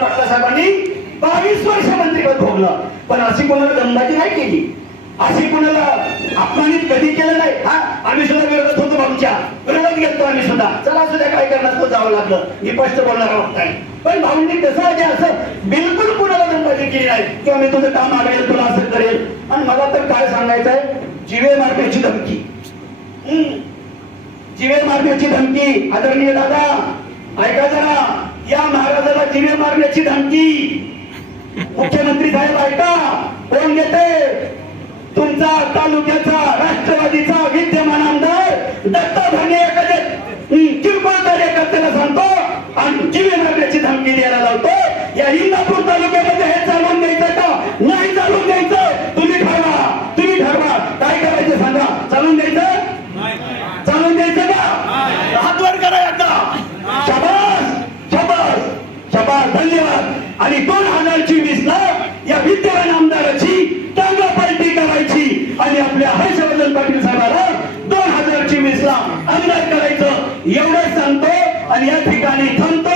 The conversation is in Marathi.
पाटला साहेबांनी बावीस वर्ष मंत्रीपद भोगलं. पण अशी कोणाला दमदाटी नाही केली. अशी कोणाला अपमानित कधी केलं नाही? हा? आम्ही सुद्धा विरोधात होतो आमच्या. विरोधात घेतो आम्ही सुद्धा. चला सुद्धा काय करणार? तो जावं लागलं. मी स्पष्ट बोलणार आहोत. काय पण भाऊंनी कसं आहे असं बिलकुल कुणाला दमदाटी केली नाही किंवा मी तुझं काम आवेल तुला असं करेल. आणि मला तर काय सांगायचं आहे? जिवे मारण्याची धमकी. हम्म. जिवे मारण्याची धमकी. आदरणीय दादा ऐका जरा. मारण्याची धमकी. मुख्यमंत्री साहेब ऐका कोण घेते तुमचा तालुक्याचा राष्ट्रवादीचा विद्यमान आमदार दत्ता धाने एखाद्या किरकोळ कार्यकर्त्याला सांगतो आणि जीवे मारण्याची धमकी द्यायला लावतो. या इंदापूर तालुक्यामध्ये आणि दोन हजार चोवीस ला या विद्यमान आमदाराची टंग पलटी करायची आणि आपल्या हर्षवर्धन पाटील साहेबाला दोन हजार चोवीस ला आमदार करायचं एवढं सांगतो आणि या ठिकाणी थांबतो.